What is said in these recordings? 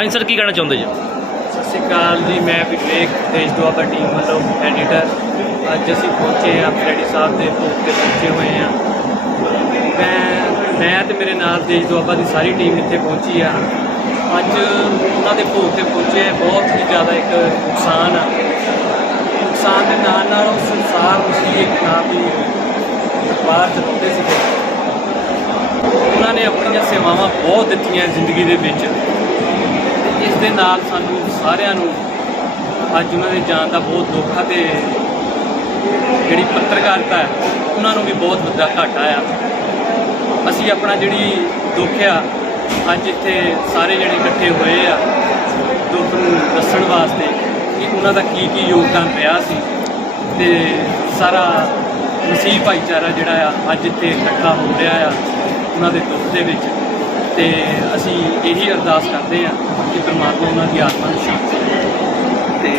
ਹਾਂਜੀ ਸਰ, ਕੀ ਕਹਿਣਾ ਚਾਹੁੰਦੇ ਜੀ? ਸਤਿ ਸ਼੍ਰੀ ਅਕਾਲ ਜੀ। ਮੈਂ ਵਿਵੇਕ ਦੇਸ਼ ਦੁਆਬਾ ਟੀਮ ਵੱਲੋਂ ਐਡੀਟਰ। ਅੱਜ ਅਸੀਂ ਪਹੁੰਚੇ ਹਾਂ ਫਰੈਡੀ ਸਾਹਿਬ ਦੇ ਭੋਗ ਤੇ ਪਹੁੰਚੇ ਹੋਏ ਹਾਂ। ਮੈਂ ਤੇ ਮੇਰੇ ਨਾਲ ਦੇਸ਼ ਦੁਆਬਾ ਦੀ ਸਾਰੀ ਟੀਮ ਇੱਥੇ ਪਹੁੰਚੀ ਆ। ਅੱਜ ਉਹਨਾਂ ਦੇ ਭੋਗ ਤੇ ਪਹੁੰਚੇ ਹਾਂ। ਬਹੁਤ ਹੀ ਜ਼ਿਆਦਾ ਇੱਕ ਨੁਕਸਾਨ ਆ। ਨੁਕਸਾਨ ਦੇ ਨਾਲ ਉਹ ਸੰਸਾਰ ਮੁਸਲੀ ਇੱਕ ਨਾਮ ਦੀ ਅਖਬਾਰ ਚਲਾਉਂਦੇ ਸੀਗੇ। ਉਹਨਾਂ ਨੇ ਆਪਣੀਆਂ ਸੇਵਾਵਾਂ ਬਹੁਤ ਦਿੱਤੀਆਂ ਜ਼ਿੰਦਗੀ ਦੇ ਵਿੱਚ। ਇਸ ਦੇ ਨਾਲ ਸਾਨੂੰ ਸਾਰਿਆਂ ਨੂੰ ਅੱਜ ਉਹਨਾਂ ਦੇ ਜਾਣ ਦਾ ਬਹੁਤ ਦੁੱਖ ਆ। ਅਤੇ ਜਿਹੜੀ ਪੱਤਰਕਾਰਤਾ ਹੈ ਉਹਨਾਂ ਨੂੰ ਵੀ ਬਹੁਤ ਵੱਡਾ ਘਾਟਾ ਆ। ਅਸੀਂ ਆਪਣਾ ਜਿਹੜੀ ਦੁੱਖ ਆ ਅੱਜ ਇੱਥੇ ਸਾਰੇ ਜਣੇ ਇਕੱਠੇ ਹੋਏ ਆ ਦੁੱਖ ਨੂੰ ਦੱਸਣ ਵਾਸਤੇ ਕਿ ਉਹਨਾਂ ਦਾ ਕੀ ਯੋਗਦਾਨ ਰਿਹਾ ਸੀ। ਅਤੇ ਸਾਰਾ ਮਸੀਹ ਭਾਈਚਾਰਾ ਜਿਹੜਾ ਆ ਅੱਜ ਇੱਥੇ ਇਕੱਠਾ ਹੋ ਰਿਹਾ ਆ ਉਹਨਾਂ ਦੇ ਦੁੱਖ ਦੇ ਵਿੱਚ। ਅਤੇ ਅਸੀਂ ਇਹੀ ਅਰਦਾਸ ਕਰਦੇ ਹਾਂ ਕਿ ਪਰਮਾਤਮਾ ਉਹਨਾਂ ਦੀ ਆਤਮਾ ਨੂੰ ਸ਼ਾਂਤੀ ਦੇਵੇ। ਅਤੇ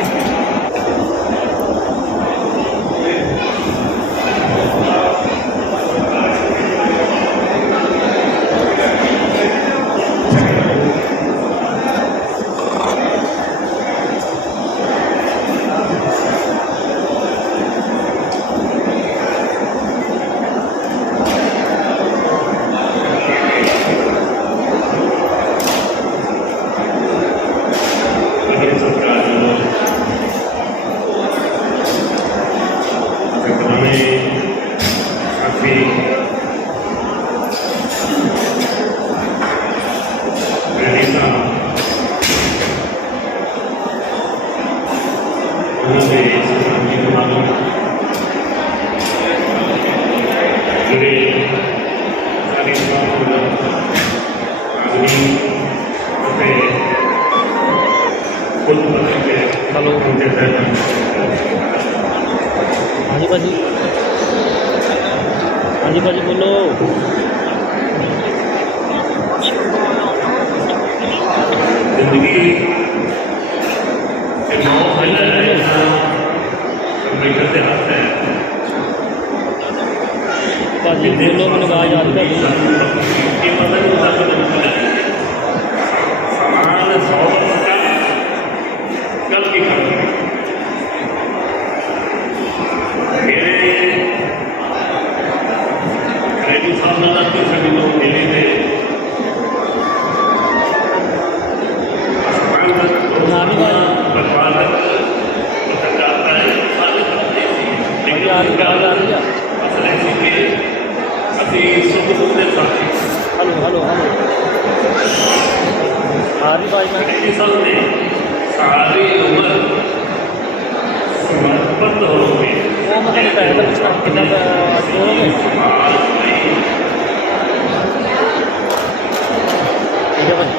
हेलो हाँ जी भाजी, हाँ जी भाजी बोलो। जिंदगी भाजी बोलो, मैंने आवाज़ आ रही हेलो हेलो हेलो आ रही भाई मैं सारी उम्र समर्पित हो गई। वो मतलब पहले कितना जोड़ोगे ठीक है भाई,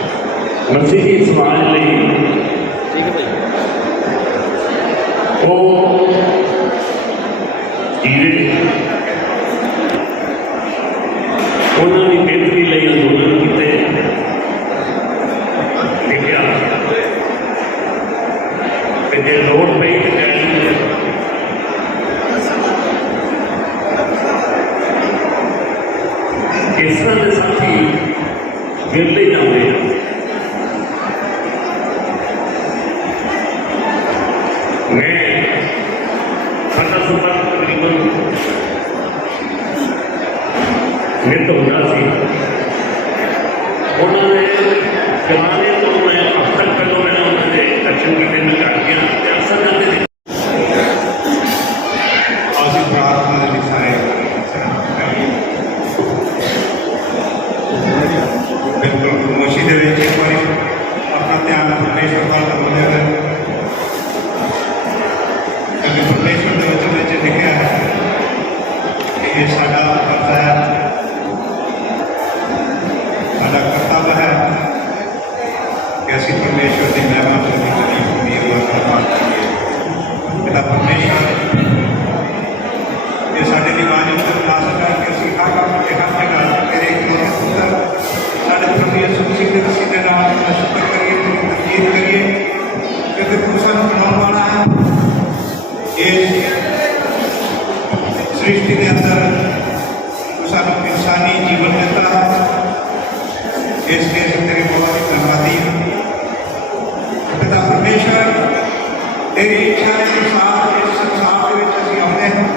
मसीही समाज ਲਈ ठीक है भाई। ਉਹ ਜੀਵੇ ਉਹਨਾਂ ਦੀ ਬਿਹਤਰੀ ਲਈ ਅੰਦੋਲਨ ਕੀਤੇ ਲਿਖਿਆ ਤੇ ਜੇ ਲੋੜ ਪਈ ਤਾਂ ਕਹਿਣੀ ਇਸ ਤਰ੍ਹਾਂ ਦੇ ਸਾਥੀ ਵਿਰਲੇ ਜਾਂਦੇ ਆ। ਮੈਂ ਸਾਡਾ ਸੰਪਰਕ ਤਕਰੀਬਨ ਨਿਤ ਹੁੰਦਾ ਸੀ। ਉਹਨਾਂ ਨੇ ਜਮਾਨੇ ਤੋਂ ਮੈਂ ਹਫ਼ਤਾ ਪਹਿਲਾਂ ਮੈਂ ਉਹਨਾਂ ਦੇ ਦਰਸ਼ਨ ਕਰਨ ਨੂੰ ਕਰ ਗਿਆ ਤੇ ਅਕਸਰ ਜਾਂਦੇ ਸੀ। ਅਸੀਂ ਪ੍ਰਾਰਥਨਾ ਲਈ ਸਾਰੇ ਬਿਲਕੁਲ ਖਾਮੋਸ਼ੀ ਦੇ ਵਿੱਚ ਇੱਕ ਵਾਰੀ ਆਪਣਾ ਧਿਆਨ ਪਰਮੇਸ਼ਵਰ ਵੱਲ ਲਗਾਉਂਦੇ ਹੋਏ ਕਿਉਂਕਿ ਪਰਮੇਸ਼ਵਰ ਦੇ ਵਚਨ ਵਿੱਚ ਲਿਖਿਆ ਹੈ ਕਿ ਇਹ ਸਾਡਾ ਫਰਜ਼ ਹੈ, ਸਾਡਾ ਕਰਤੱਵ ਹੈ ਕਿ ਅਸੀਂ ਪਰਮੇਸ਼ਵਰ ਦੀ ਮਹਿਮਾ ਪੂਰੀ ਕਰੀਏ, ਉਮੀਦ ਦਾ ਸਨਮਾਨ ਕਰੀਏ। ਇਹਦਾ ਪਰਮੇਸ਼ਵਰ ਇਹ ਸਾਡੇ ਦੀ ਬਾਣੀ ਨੂੰ ਮੁਨਾਸਬ ਹੈ ਕਿ ਅਸੀਂ ਹਰ ਕੰਮ ਤੇ ਹੱਥ ਲਗਾ ਤੇਰੇ ਇਕਲੌਤੇ ਪੁੱਤਰ ਸਾਡੇ ਪ੍ਰਭੂ ਯਿਸੂ ਮਸੀਹ ਦੇ ਵਸੀਲੇ ਦੇ ਨਾਲ ਸ਼ੁਕਰ ਕਰੀਏ, ਤਕਦੀਰ ਕਰੀਏ ਕਿ ਤੂੰ ਸਾਨੂੰ ਬਣਾਉਣ ਵਾਲਾ ਹੈ। ਇਸ ਸ੍ਰਿਸ਼ਟੀ ਦੇ ਅੰਦਰ ਤੂੰ ਸਾਨੂੰ ਇਨਸਾਨੀ ਜੀਵਨ ਦਿੱਤਾ ਹੈ। ਇਸ ਲਈ ਅਸੀਂ ਤੇਰੇ ਬਹੁਤ ਹੀ ਧੰਨਵਾਦੀ ਹਾਂ। तेरी इच्छा के अनुसार इस संसार के असीं आउंदे हां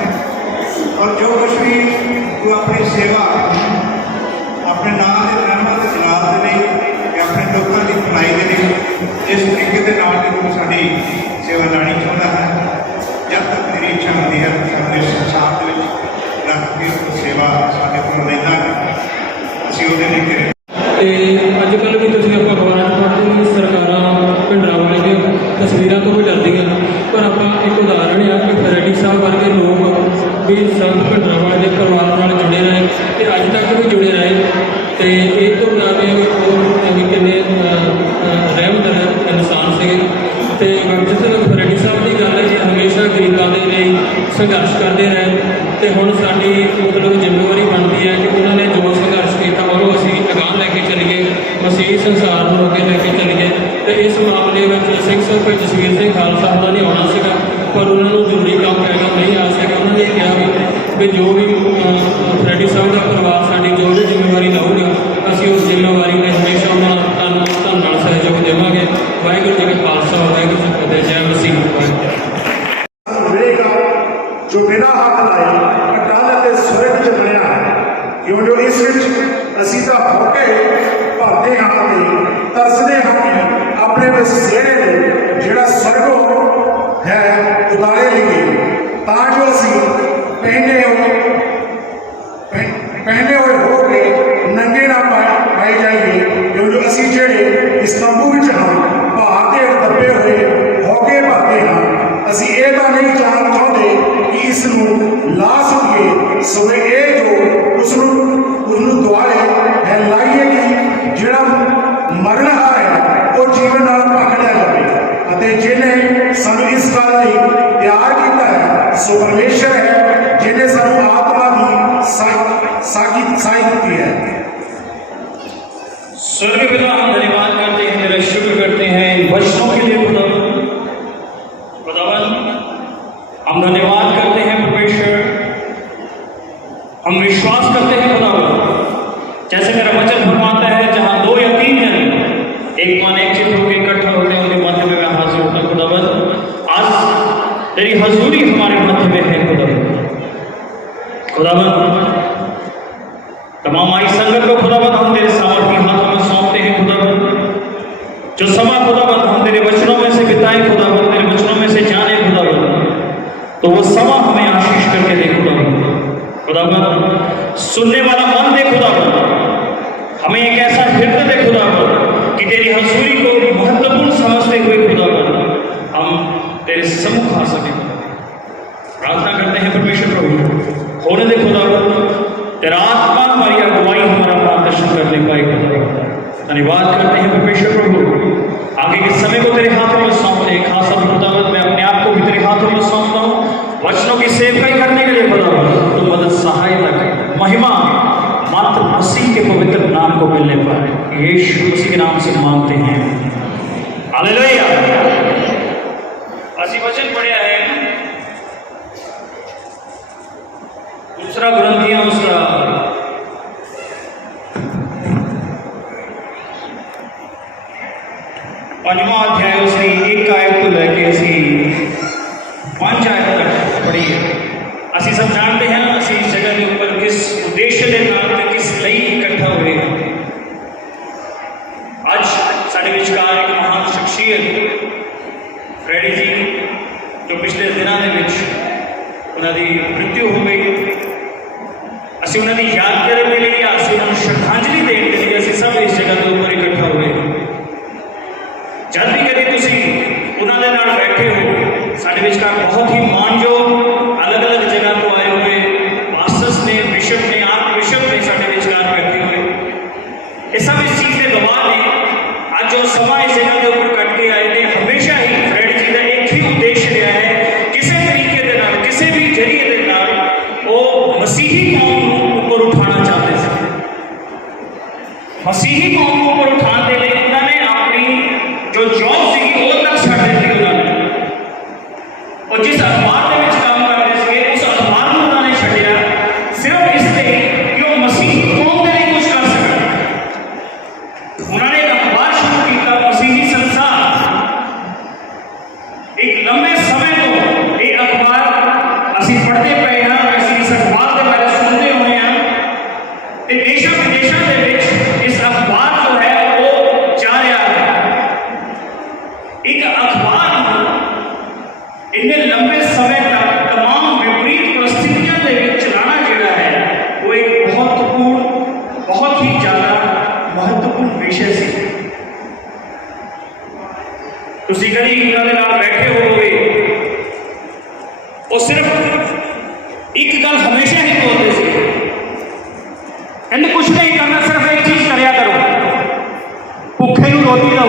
और जो कुछ भी तू अपनी सेवा अपने नाम के महिमा के जलाल के लिए या अपने लोगों की भलाई के लिए इस तरीके के नाल तू साडी सेवा लानी चाहता है। जब तक तेरी इच्छा होती है अपने संसार के रख के सेवा साडे कोल लैंदा असीं उहदे लिए तेरे ਤੇ ਅੱਜ ਕੱਲ੍ਹ ਵੀ ਤੁਸੀਂ ਆਪਾਂ ਅਖਬਾਰਾਂ 'ਚ ਪੜ੍ਹਦੇ ਹੋ ਸਰਕਾਰਾਂ ਭਿੰਡਰਾਂਵਾਲੇ ਦੀਆਂ ਤਸਵੀਰਾਂ ਤੋਂ ਵੀ ਡਰਦੀਆਂ, ਪਰ ਆਪਾਂ ਇੱਕ ਉਦਾਹਰਣ ਆ ਕਿ ਰੈਡੀ ਸਾਹਿਬ ਵਰਗੇ ਲੋਕ ਵੀ ਸੰਤ ਭਿੰਡਰਾਂਵਾਲੇ ਦੇ ਪਰਿਵਾਰ ਨਾਲ ਜੁੜੇ ਰਹੇ ਤੇ ਅੱਜ ਤੱਕ ਵੀ ਜੁੜੇ ਰਹੇ। ਤੇ ਇਹ ਤੋਂ ਇਲਾਵਾ ਹੋਰ ਵੀ ਕਿੰਨੇ ਰਹਿਮਤ ਇਨਸਾਨ ਸੀਗੇ। ਤੇ ਜਿੱਥੇ ਰੈਡੀ ਸਾਹਿਬ ਦੀ ਗੱਲ ਹੈ, ਹਮੇਸ਼ਾ ਗਰੀਬਾਂ ਦੇ ਲਈ ਸੰਘਰਸ਼ ਕਰਦੇ ਰਹੇ ਤੇ ਹੁਣ ਸਾਡੀ ਮਤਲਬ ਜ਼ਿੰਮੇਵਾਰੀ ਬਣਦੀ ਹੈ ਕਿ ਉਹਨਾਂ ਨੇ ਜੋ ਸੰਘਰਸ਼ ਕੀਤਾ ਉਹਨੂੰ ਅਸੀਂ ਅਗਾਂਹ ਲੈ ਕੇ ਚੱਲੀਏ, ਮਸੀਹ ਸੰਸਾਰ ਨੂੰ ਅੱਗੇ ਲੈ ਕੇ ਚੱਲੀਏ। ਤੇ ਇਸ ਮਾਮਲੇ ਵਿੱਚ ਸਿੰਘ ਸਾਹਿਬ ਜਸਵੀਰ ਸਿੰਘ ਖਾਲਸਾ ਉਹਨਾਂ ਨੇ ਆਉਣਾ ਸੀਗਾ, ਪਰ ਉਹਨਾਂ ਨੂੰ ਜ਼ਰੂਰੀ ਕੰਮ ਪੈਗਾ ਨਹੀਂ ਆ ਸਕਿਆ। ਉਹਨਾਂ ਨੇ ਕਿਹਾ ਵੀ ਜੋ ਵੀ ਰੈਡੀ ਸਾਹਿਬ ਦਾ ਪਰਿਵਾਰ ਸਾਡੀ ਜੋ ਵੀ ਜ਼ਿੰਮੇਵਾਰੀ ਲਊਗਾ ਅਸੀਂ ਉਸ ਜ਼ਿੰਮੇਵਾਰੀ ਲਈ ਹਮੇਸ਼ਾ ਉਹਨਾਂ ਦਾ ਧੰਨ ਨਾਲ ਸਹਿਯੋਗ ਦੇਵਾਂਗੇ। ਵਾਹਿਗੁਰੂ ਜੀ ਕਾ ਖਾਲਸਾ, ਵਾਹਿਗੁਰੂ ਜੀ ਕੀ ਫਤਿਹ। ਜੈ ਮਸੀਹ। मिलेगा जो बिना हाथ लाई अकाल ते स्वर्ग च बनया है, क्यों जो इस विच असीं तां होके भाते हाँ ते तरसदे हाँ कि अपने वसेरे दे जिहड़ा स्वर्गों है उतारे लईए, तां जो असीं पहने हुए हो के नंगे ना पाए जाइए। क्यों जो असीं जिहड़े इस तंबू विच हाँ भार दे दबे हुए होके भाते हाँ, ਅਸੀਂ ਇਹ ਤਾਂ ਨਹੀਂ ਚਾਹੁੰਦੇ ਕਿ ਇਸ ਨੂੰ ਲਾ ਸਕੀਏ, ਸਗੋਂ ਇਹ ਜੋ ਉਸ ਨੂੰ ਦੁਆਲੇ ਹੈ ਲਾਈਏ ਕਿ ਜਿਹੜਾ ਮਰਨਹਾਰ ਹੈ ਉਹ ਜੀਵਨ ਨਾਲ ਭਖ ਲਿਆ ਜਾਵੇ। ਅਤੇ ਜਿਹਨੇ ਸਾਨੂੰ ਇਸ ਗੱਲ ਲਈ ਤਿਆਰ ਕੀਤਾ ਹੈ ਸੋ ਪਰਮੇਸ਼ਰ ਹੈ, ਜਿਹਨੇ ਸਾਨੂੰ ਆਤਮਾ ਦੀ ਸਾਖੀ ਦਿੱਤੀ है। स्वर्ग पिता हम धन्यवाद करते हैं, तेरा शुक्र करते हैं इन वचनों के लिए खुदावन। हम धन्यवाद करते हैं परमेश्वर, हम विश्वास करते हैं खुदावन, जैसे मेरा वचन फरमाता है जहाँ दो या तीन जन एक मान एक चित होकर इकट्ठा होते हैं उनके मध्य में मैं हाजिर होता हूँ खुदावन। आज तेरी हजूरी हमारे मध्य में है खुदावन। तमाम आई संगत को खुदावन हम तेरे सामर्थी हाथों में सौंपते हैं खुदावन। जो समा खुदावन हम तेरे वचनों में से बिताए खुदावन, तेरे वचनों में से जाने खुदावन, तो वो समा हमें आशीष करके दे खुदावन। सुनने वाला मन दे खुदावन, हमें एक ऐसा हृदय दे खुदावन कि तेरी हजूरी को महत्वपूर्ण समझते हुए खुदावन हम तेरे सम्मुख आ सके। प्रार्थना करते हैं परमेश्वर प्रभु होने दे खुदावन, तेरा आत्मा हमारी अगुवाई हमारा मार्गदर्शन करने पाए। धन्यवाद करते हैं परमेश्वर प्रभु, आगे के समय को तेरे हाथों में सौंपते हैं। खास तौर खुदावंद मैं अपने आप को भी तेरे हाथों में सौंपता हूँ, वचनों की सेवकाई करने के लिए खुदावंद तो मदद सहायता कर। महिमा मात्र मसीह के पवित्र नाम को मिलने पाए, यीशु मसीह के नाम से मांगते हैं, हालेलुया। ਅਸੀਂ वचन पढ़ा है दूसरा ग्रंथियों उसका 5वां अध्याय उसकी 1 आयत को लैके असी 5 आयत तक पढ़ी है। असी सब जानते हैं असी इस जगह के ऊपर किस उद्देश्य के नाम से किस लई इकट्ठा हुए हैं। आज साढ़े विचकार एक महान शख्सियत फ्रेडी जी जो पिछले दिनों के उन्होंने मृत्यु हो गई, असी उन्होंने याद करने के लिए असी उन्होंने श्रद्धांजलि देने के लिए असी सब इस जगह के ऊपर इकट्ठा हुए। जब भी कभी तुम उन्होंने नाल बैठे हो, साढ़े विचकार बहुत ही मानयोग अलग अलग जगह को आए हुए पास्टर्स ने, बिशप ने, आर्क बिशप ने साढ़े विचकार बैठे हुए। ये सब इस चीज़ के गवाह ने आज जो समा इस जगह के ऊपर कट के आए थे, हमेशा ही फ्रेड जी का एक ही उद्देश्य रहा है, किसी तरीके के नाल किसी भी जरिए के नाल वो मसीही कौम ऊपर उठाना चाहते थे। मसीही कौम को ऊपर उठाने के लिए उन्होंने अपनी जो जॉब सी वो तक छड़ दी थी उन्होंने, और जिस अखबार के विच काम करते थे उस अखबार को उन्होंने छड़िया सिर्फ इसलिए कि वो मसीही कौम के लिए कुछ कर सके। उन्होंने एक अखबार शुरू किया, मसीही संसार, एक लंबे देशों विदेशों के विच इस अखबार जो है वो जा रहा है। एक अखबार इन्ने लंबे समय तक तमाम विपरीत परिस्थितियों के विच चलाना जोड़ा है वो एक बहुत ही ज़्यादा महत्वपूर्ण विषय से। तुसी कभी उन्होंने नाल बैठे होगे वो सिर्फ एक गल हमेशा ही बोलते थे, इन्हें कुछ नहीं करना, सिर्फ एक चीज करया करो, भुखे नूं रोटी दो,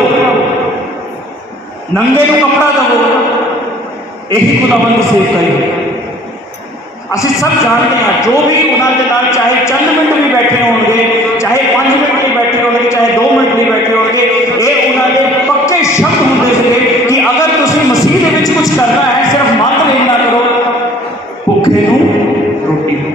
नंगे नूं कपड़ा दो, यही खुदावंद की सेवकाई है। असीं सब जानते हैं जो भी उन्होंने नाल चाहे चंद मिनट भी बैठे होंगे, चाहे 5 मिनट भी बैठे होंगे, चाहे 2 मिनट भी बैठे होंगे, ये उन्होंने पक्के शब्द होंगे थे कि अगर तुम मसीह के विच कुछ करना है सिर्फ मात्र इन्ना करो, भुखे नूं रोटी दो।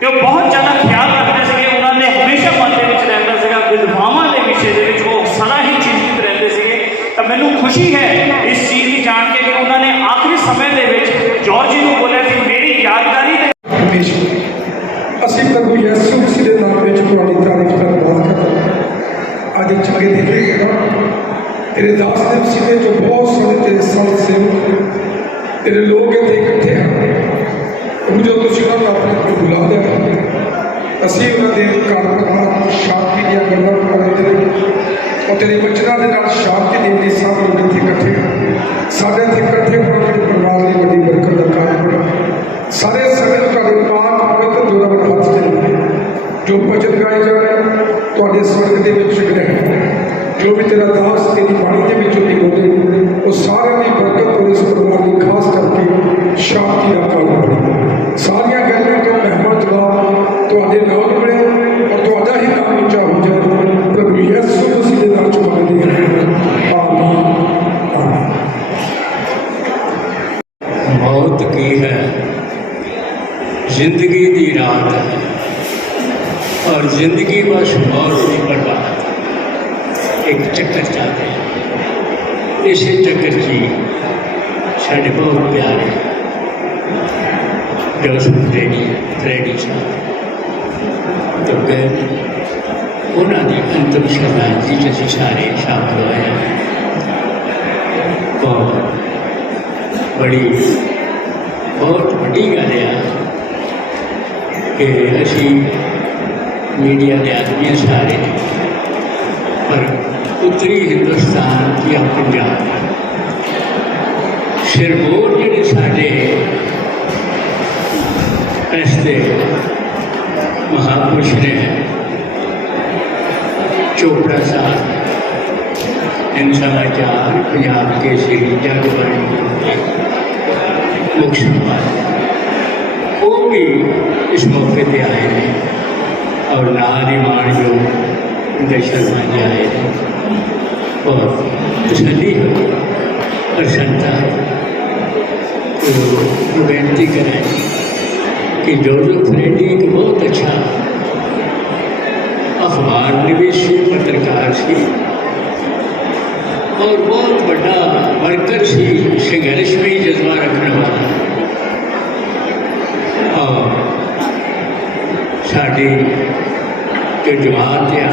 तो बहुत ज़्यादा ख्याल रखते थे, उन्होंने हमेशा मन के विच रहिंदा सीगा, विधवावां दे विषय दे विच वो सदा ही चिंतित रहते थे। तो मैनूं खुशी है इस चीज़ की जान के कि उन्होंने आखिरी समय दे विच जॉर्ज जी नूं बोलिया कि मेरी यादगारी दे हमेशा असीं प्रभु यीशु मसीह के नाम में तुहाडी तारीफ धन्यवाद करते। अज चंगे दिन तेरे दास ने मसीह जो बहुत सोहने तेरे संत सेवक तेरे लोग इत्थे इकट्ठे हैं, जो तुसीं उन्हां नूं अपने कोल बुला लिया, असीं उन्हां दे कारोबार शांति दी गल्लां करदे और तेरे वचनां दे नाल शांति देण लई सब लोग इत्थे इकट्ठे हैं। साडे इत्थे इकट्ठे होण मेरे परिवार दी वड्डी बरकत दा कारण बना। सारे समय तुहाडे पाक पवित्र जोड़ा हाथ च जो भजन गाए जा रहे तुहाडे स्वर्ग दे विच ग्रहण, जो भी तेरा दास तेरी बाणी के विचों निकलते वो सारे की बरकत और इस परिवार की खास करके शांति का कारण बने। सारिया गलों तो मेहमान जवाब तुहाडे नाम मिले और तुहाडा ही नाम ऊंचा हो जाए। प्रभु यीशु मसीह के नाम च मंगते हैं, आमीन आमीन। मौत की है, जिंदगी की रात है और जिंदगी बस मौत की बर्बाद। एक चक्कर चाहते हैं, इसे चक्कर की साढ़े बहुत प्यारे जोसेफ फ्रेडी साहब तो गए, उन्होंने अंतिम श्रद्धांजलि असीं सारे शामिल होए और बड़ी बहुत बड़ी गल है कि असीं मीडिया के आदमी सारे पर उत्तरी हिंदुस्तान या पंजाब सिरमौर जिहड़े साडे ऐसे महापुरुष ने चोपड़ा साहब, इन समाचार, पंजाब केसरी, जगबाणी मुख संवाद, वो भी इस मौके पर आए हैं और नाल ही माणयोग उनके शर्मा जी आए और तसल्ली हुई और संता तो बेनती करें कि जोसेफ फ्रेडी एक बहुत अच्छा अखबार निवेशी पत्रकार सी और बहुत बड़ा वर्कर सी, संघर्ष में ही जज्बा रखने वाला और साड़ी जो जमात या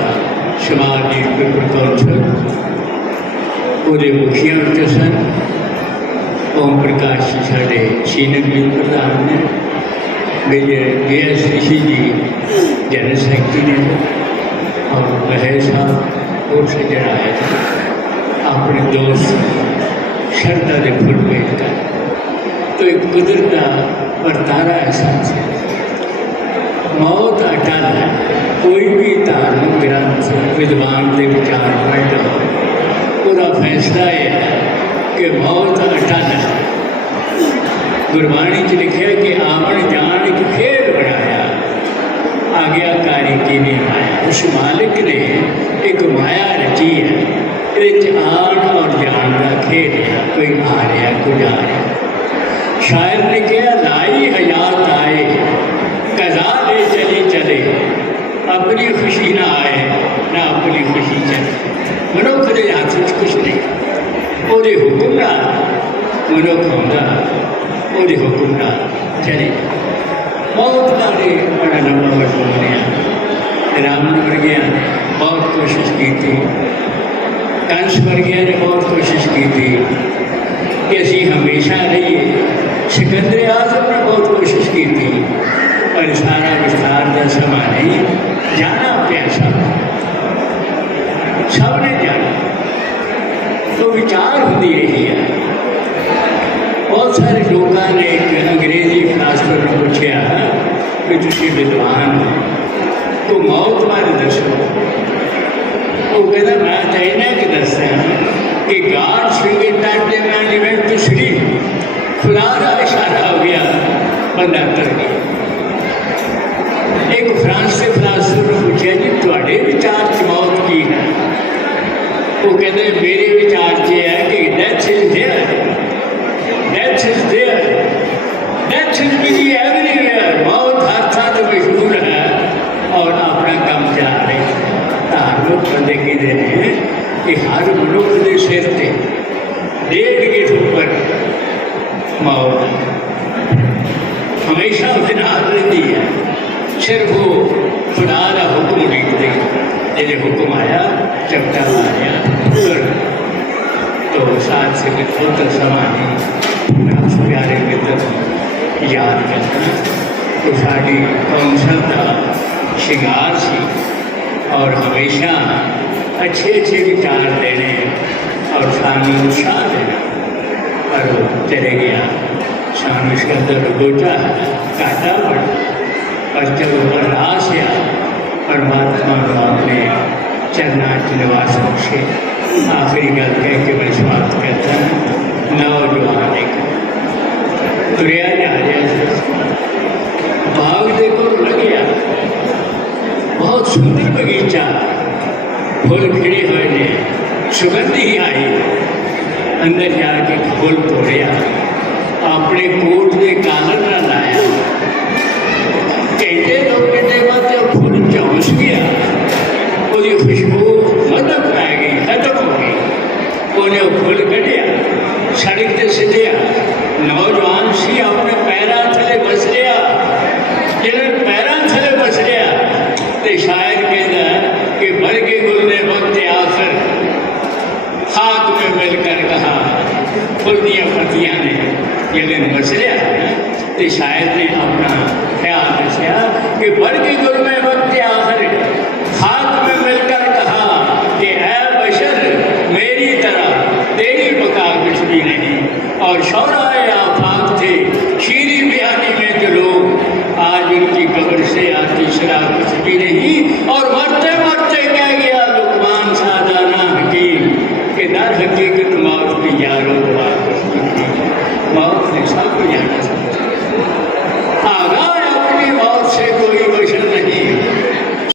समाज पीपल कौंसल वो मुखिया विच सन। ओम प्रकाश जी साढ़े सीनियर लीग प्रधान ने, मेजर JS ऋषि जी जनरल सेक्रेटरी ने और महेश साहब और से जरा आए थे अपने दोस्त श्रद्धा के फुल भेज कर। तो एक कुदरत का वर्तारा एहसास है, मौत अटल है। कोई भी धार्मिक ग्रंथ विद्वान के विचार पढ़ पूरा फैसला है कि मौत अटल है। गुरबाणी च लिखा कि आवन जान एक खेल बनाया, आज्ञाकारी की ने आया। उस मालिक ने एक माया रची है, ये आन और जान का खेल है। कोई आ रहा कोई जा रहा। शायर ने कहा लाई हयात आए कजा ले चले चले, अपनी खुशी ना आए ना अपनी खुशी चले। मनुख के हाथ में कुछ नहीं, वो हुक्म ना मनुख आंदा, वो हुक्म ना चले। बहुत बारे बड़ा लंबा वरतन लिया। रावण वर्गिया बहुत कोशिश की थी, कंस वर्गिया ने बहुत कोशिश की थी कि असी हमेशा रहिए। सिकंदर आजम ने बहुत कोशिश की थी, पर सारा विस्तार का समा नहीं, जाना प्यासा सबने जाना। तो विचार होती रही है। बहुत सारे लोगों ने एक अंग्रेजी फिलासफर ने पूछा कि तुम विद्वान हो तो मौत बारे दसो। वो कहता मैं तो इन्हें कि दसा कि god swinging that day when he went to sleep, खुदा का इशारा हो गया, बंदा कर गया। एक फ्रांस के फिलासफर ने पूछा जी थोड़े विचार च मौत की है? वो कहते मेरे विचार च है कि death is there, death is there, death is busy everywhere. मौत हर थां तो मशहूर है और अपना काम चला रहे। धार्मिक बंदे कहते हैं कि हर मनुख के सिर से 1.5 गिट ऊपर मौत हमेशा उसके नाल रहती है। सिर्फ वो खुदा का हुक्म उड़ीकते, जिसे हुक्म आया चपटा मारिया तो साथ से बहुत समा नहीं। मैं उस प्यारे मित्र याद करता तो साड़ी कौंसल का शिंगार सी और हमेशा अच्छे अच्छे विचार देने और सानू उत्साह देना, पर वो चले गया। सानू इसके अंदर गोचा काटा पड़ा, पर जब ऊपर रास आया परमात्मा को अपने चरना च निवास बख्शे। आखिरी गल कह के मैं समाप्त करता हूँ। नौजवान एक तुरया जा रहा बाग देखो लगिया, बहुत सुंदर बगीचा, फुल खिड़े हुए ने, सुगंध ही आई। अंदर जाके फुल तोड़िया, अपने कोट के कालर न लाया। घंटे 2 घंटे बाद जब फुल झौंस गया, उसकी खुशबू मदद पै गई, खत्म हो गई। उन्हें फुल कढ़िया, सड़क से सिटिया। नौजवान सी अपने पैरों थले बस लिया, जिन्हें पैरों थले बस लिया तो शायर कहता कि भर के गुल ने वक्त आखिर खाक में मिलकर कहा, फुल दिया पत्तियां ने जिन्हें बस लिया तो शायर ने अपना ख्याल दसिया कि भर के गुल में वक्त आखिर खाक में मिलकर कहा कि ऐ बशर मेरी तरह तेरी बका कुछ भी नहीं। और शौराए आफाक थे शीरी बिहारी में जो लोग, आज उनकी कब्र से आती शराब कुछ भी नहीं। और मरते मरते कह गया लुकमान सादाना हकीम कि दर हकीकत मौत की यारों दुआ कुछ भी नहीं। मौत ने सब जाना।